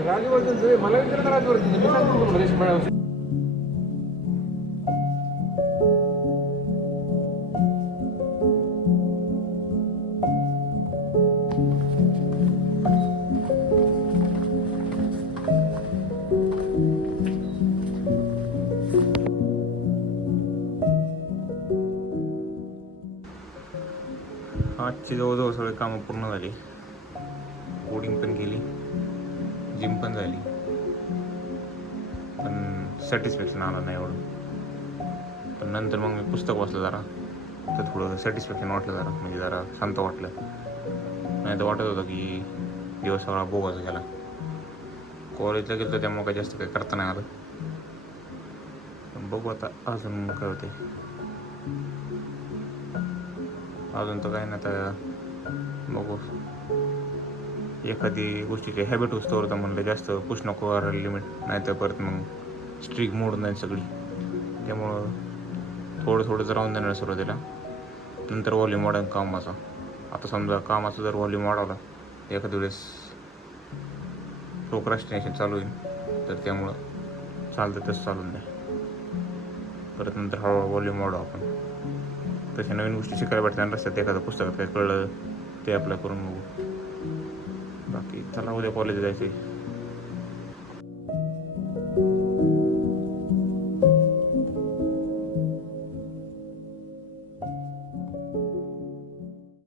राजवर्धन मला विचारत राजवर्धन मी सांगतो तुम्हाला रेशमा आजची जवळजवळ सगळे कामं पूर्ण झाली. कोडिंग पण केली, जिम पण झाली, पण सॅटिस्फॅक्शन आलं नाही एवढं. पण नंतर मग मी पुस्तक वाचलं जरा, तर थोडं सॅटिस्फॅक्शन वाटलं जरा, म्हणजे जरा शांत वाटलं. नाही तर वाटत होतं की दिवस सगळा बोगायचा गेला. कॉलेजला गेलो तर त्यामुळे काही जास्त काही करता नाही आलं. पण बघू आता अजून काय होते. अजून तर काही नाही, तर बघू एखादी गोष्टीची हॅबिट होतं तर म्हणलं जास्त पुश नको करायला लिमिट, नाही तर परत मग स्ट्रीक मोड नाही सगळी. त्यामुळं थोडं थोडं जर राहून देणार सुरुवातीला, नंतर व्हॉल्यूम वाढेल कामाचा. आता समजा कामाचं जर व्हॉल्यूम वाढवला तर एखाद्या वेळेस प्रोक्रॅस्टिनेशन चालू होईल, तर त्यामुळं चालतं तसं चालून द्या. परत नंतर हळूहळू व्हॉल्यूम वाढवू आपण. तशा नवीन गोष्टी शिकायला भेटतात रस्त्यात, एखाद्या पुस्तकात काय कळलं ते अप्लाय करून बघू. बाकी चला उद्या कॉलेज जायचे.